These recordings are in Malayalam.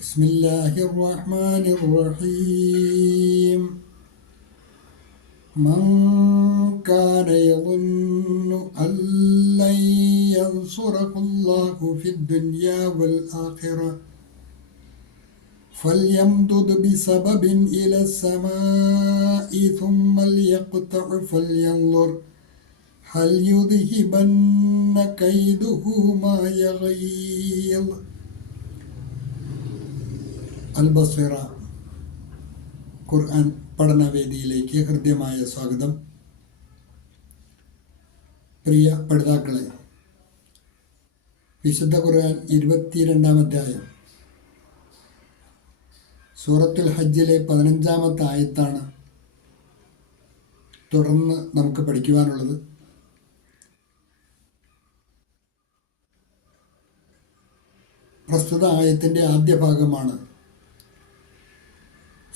بسم الله الرحمن الرحيم. من كان يظن أن لن ينصره الله في الدنيا والآخرة فليمدد بسبب إلى السماء ثم ليقطع فلينظر هل يذهبن كيده ما يغيظ. അൽബസ്വറ ഖുർആൻ പഠനവേദിയിലേക്ക് ഹൃദ്യമായ സ്വാഗതം. പ്രിയ പഠിതാക്കളെ വിശുദ്ധ ഖുർആൻ ഇരുപത്തിരണ്ടാം അധ്യായം. സൂറത്തുൽ ഹജ്ജിലെ പതിനഞ്ചാമത്തെ ആയത്താണ് തുടർന്ന് നമുക്ക് പഠിക്കുവാനുള്ളത്. പ്രസ്തുത ആയത്തിന്റെ ആദ്യ ഭാഗമാണ്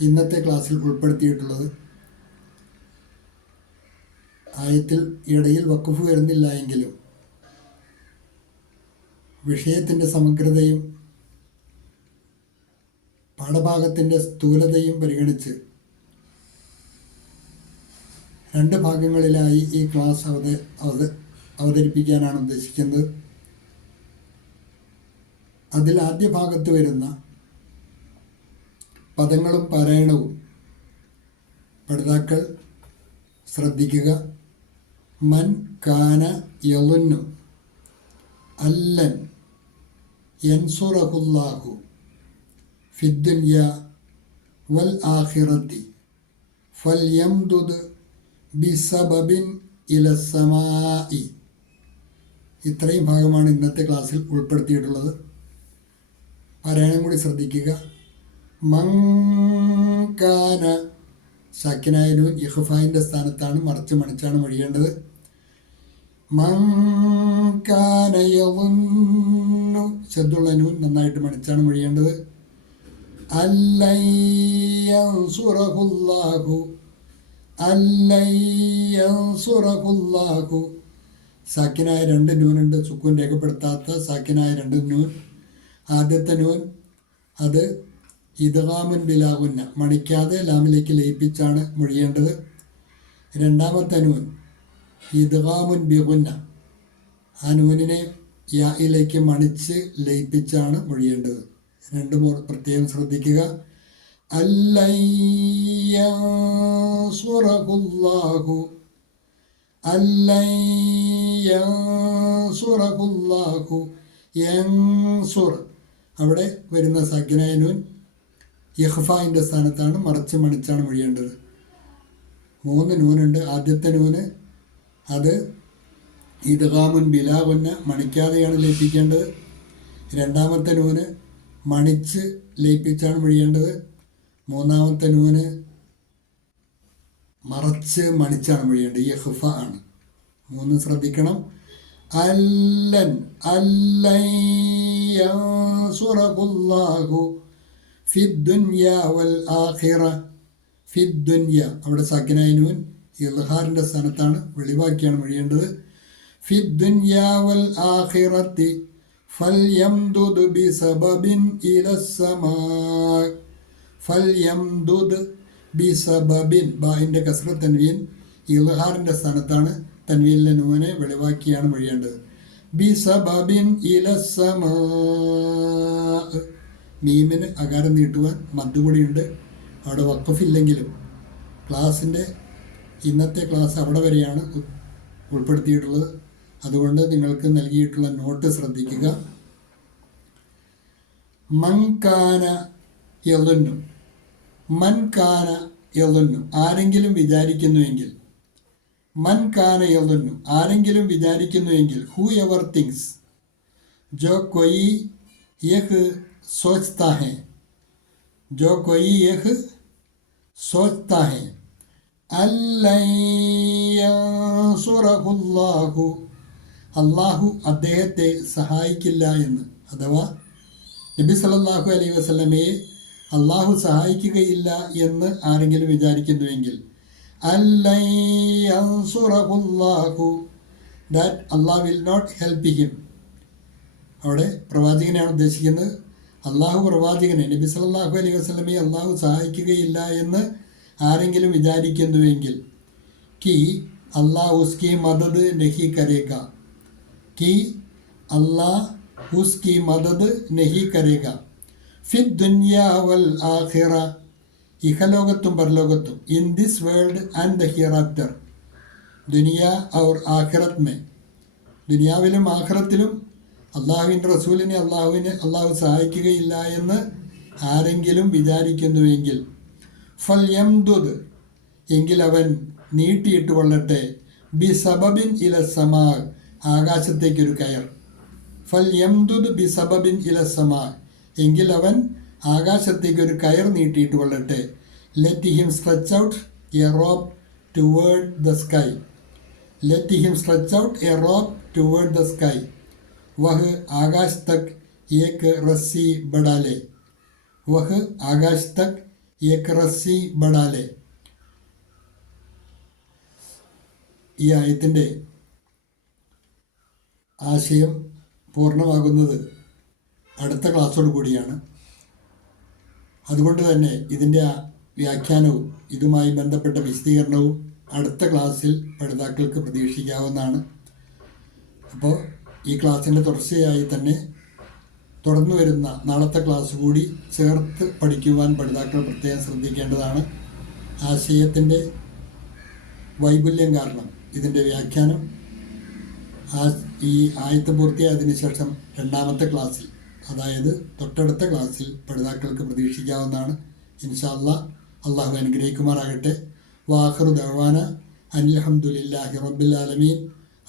ഇന്നത്തെ ക്ലാസ്സിൽ ഉൾപ്പെടുത്തിയിട്ടുള്ളത് ആയത്തിൽ ഇടയിൽ വക്കുഫ് വരുന്നില്ല എങ്കിലും വിഷയത്തിന്റെ സമഗ്രതയും പാഠഭാഗത്തിന്റെ സ്ഥൂലതയും പരിഗണിച്ച് രണ്ട് ഭാഗങ്ങളിലായി ഈ ക്ലാസ് അവത അവത അവതരിപ്പിക്കാനാണ് ഉദ്ദേശിക്കുന്നത്. അതിൽ ആദ്യ ഭാഗത്ത് വരുന്ന പദങ്ങളും പാരായണവും. പഠിതാക്കൾ ശ്രദ്ധിക്കുക. മൻ കാന യലുന്നു. അല്ലൻ യൻസുറഹുല്ലാഹു. ഫിദ്ദുന്യ വൽ ആഖിറത്തി. ദുദ് ബിസബബിൻ ഇലസമായി ഇത്രയും ഭാഗമാണ് ഇന്നത്തെ ക്ലാസ്സിൽ ഉൾപ്പെടുത്തിയിട്ടുള്ളത്. പാരായണം കൂടി ശ്രദ്ധിക്കുക. മങ്കാന. ശക്കിനായാലും ഇഹഫായിന്റെ സ്ഥാനത്താണ് മറച്ച് മണിച്ചാണ് മൊഴിയേണ്ടത്. മങ്കാനയവുന്നു. ശബ്ദുള്ള നൂൻ നന്നായിട്ട് മണിച്ചാണ് മൊഴിയേണ്ടത്. അല്ലയ്യൻസുറഹുല്ലാഹു. അല്ലയ്യൻസുറഹുല്ലാഹു. സാക്കിനായ രണ്ട് നൂനുണ്ട്. സുക്കൂൻ രേഖപ്പെടുത്താത്ത സാക്കിനായ രണ്ട് നൂൻ. ആദ്യത്തെ നൂൻ അത് ഇദ്ഗാമുൻ ബിലാഗുന്ന മണിക്കാതെ ലാമിലേക്ക് ലയിപ്പിച്ചാണ് മൊഴിയേണ്ടത്. രണ്ടാമത്തെ നൂൻ ഇദ്ഗാമുൻ ബിഗുന്ന ആ നൂനിനെ യായിലേക്ക് മണിച്ച് ലയിപ്പിച്ചാണ് മൊഴിയേണ്ടത്. രണ്ടും പ്രത്യേകം ശ്രദ്ധിക്കുക. അല്ലയ്യാഹു അല്ലയ്യാഹു അവിടെ വരുന്ന സഗ്നായ നൂൻ യഹ്ഫായിന്റെ സ്ഥാനത്താണ് മറച്ച് മണിച്ചാണ് മൊഴിയേണ്ടത്. മൂന്ന് നൂനുണ്ട്. ആദ്യത്തെ നൂന് അത് ഇദ്ഗാമുൻ ബിലാവുന്ന മണിക്കാതെയാണ് ലയിപ്പിക്കേണ്ടത്. രണ്ടാമത്തെ നൂന് മണിച്ച് ലയിപ്പിച്ചാണ് മൊഴിയേണ്ടത്. മൂന്നാമത്തെ നൂന് മറച്ച് മണിച്ചാണ് മൊഴിയേണ്ടത്. യഹ്ഫ ആണ്. മൂന്ന് ശ്രദ്ധിക്കണം. അല്ലൻ അല്ലയ്യാസുറഹുല്ലാഹു ഫിദ്ദുന്യ വൽ ആഖിറ. അവിടെ സക്കിനായിനൂൻ ഇൽഹാറിന്റെ സ്ഥാനത്താണ് വെളിവാക്കിയാണ് മൊഴിയേണ്ടത് ഫിദ്ദുന്യ വൽ ആഖിറത്തി ഇലസ്സമാ തൻവീൻ ഇൽഹാറിന്റെ സ്ഥാനത്താണ് തൻവീനിലെ നൂനെ വെളിവാക്കിയാണ് മൊഴിയേണ്ടത് ബിസബബിൻ ഇലസ്സമാ മീമിന് അകാരം നീട്ടുവാൻ മദ്ദുകൂടിയുണ്ട് അവിടെ വക്കഫില്ലെങ്കിലും ക്ലാസ്സിന്റെ ഇന്നത്തെ ക്ലാസ് അവിടെ വരെയാണ് ഉൾപ്പെടുത്തിയിട്ടുള്ളത്. അതുകൊണ്ട് നിങ്ങൾക്ക് നൽകിയിട്ടുള്ള നോട്ട് ശ്രദ്ധിക്കുക. മൻകാന എളുന്നു മൻകാന എളുന്നു ആരെങ്കിലും വിചാരിക്കുന്നുവെങ്കിൽ. മൻകാന എളുന്നു ആരെങ്കിലും വിചാരിക്കുന്നുവെങ്കിൽ. ഹൂ എവർ തിങ്സ് ജോ കൊയി യഹ് सोचता है जो कोई यह सोचता है അല്ലു അള്ളാഹു അദ്ദേഹത്തെ സഹായിക്കില്ല എന്ന് അഥവാ നബി സല്ലല്ലാഹു അലൈഹി വസല്ലമയെ അള്ളാഹു സഹായിക്കുകയില്ല എന്ന് ആരെങ്കിലും വിചാരിക്കുന്നുവെങ്കിൽ Allu that Allah will not help him അവിടെ പ്രവാചകനെയാണ് ഉദ്ദേശിക്കുന്നത് അള്ളാഹു പ്രവാചകനെ നബി സല്ലാഹു അലൈഹി വസ്ലമെ അള്ളാഹു സഹായിക്കുകയില്ല എന്ന് ആരെങ്കിലും വിചാരിക്കുന്നുവെങ്കിൽ കി അള്ളാഹ് ഉസ്കി മദത് നഹി കരേഖ കി അള്ളാഹ് ഉസ്കി മദത് നഹി കരേഖ ഫിദ് ദുന്യാവൽ ആഖിറ. ഇഹലോകത്തും പരലോകത്തും. In this world and the hereafter. ദുനിയ ഔർ ആഖിറത്ത് മേ ദുനിയാവിലും ആഖിറത്തിലും അള്ളാഹുവിന്റെ റസൂലിനെ അള്ളാഹുവിനെ അള്ളാഹു സഹായിക്കുകയില്ല എന്ന് ആരെങ്കിലും വിചാരിക്കുന്നുവെങ്കിൽ ഫൽ യംദുദ് എങ്കിൽ അവൻ നീട്ടിയിട്ട് കൊള്ളട്ടെ. ബി സബബിൻ ഇല സമാ ആകാശത്തേക്കൊരു കയർ. ഫൽ യംദുദ് ബി സബബിൻ ഇല സമാ എങ്കിൽ അവൻ ആകാശത്തേക്കൊരു കയർ നീട്ടിയിട്ട് കൊള്ളട്ടെ. Let him stretch out a rope toward the sky let him stretch out a rope toward the sky വഹ് ആകാശ് तक एक रस्सी ബഡാലെ वह आकाश तक एक रस्सी ബഡാലെ ഈ ആയത്തിന്റെ ആശയം പൂർണമാകുന്നത് അടുത്ത ക്ലാസ്സോട് കൂടിയാണ്. അതുകൊണ്ട് തന്നെ ഇതിന്റെ വ്യാഖ്യാനവും ഇതുമായി ബന്ധപ്പെട്ട വിശദീകരണവും അടുത്ത ക്ലാസ്സിൽ പഠിതാക്കൾക്ക് പ്രതീക്ഷിക്കാവുന്നതാണ്. അപ്പോൾ ഈ ക്ലാസ്സിന്റെ തുടർച്ചയായി തന്നെ തുടർന്നു വരുന്ന നാളത്തെ ക്ലാസ് കൂടി ചേർത്ത് പഠിക്കുവാൻ പഠിതാക്കൾ പ്രത്യേകം ശ്രദ്ധിക്കേണ്ടതാണ്. ആശയത്തിന്റെ വൈപുല്യം കാരണം ഇതിന്റെ വ്യാഖ്യാനം. ആ ഈ ആയത്ത് പൂർത്തിയായതിനു ശേഷം രണ്ടാമത്തെ ക്ലാസ്സിൽ അതായത് തൊട്ടടുത്ത ക്ലാസ്സിൽ പഠിതാക്കൾക്ക് പ്രതീക്ഷിക്കാവുന്നതാണ്. ഇൻഷാല്ല അള്ളാഹു അനുഗ്രഹിക്കുമാറാകട്ടെ. വാഹറു ദവാന അനിൽഹമുല്ലാഹി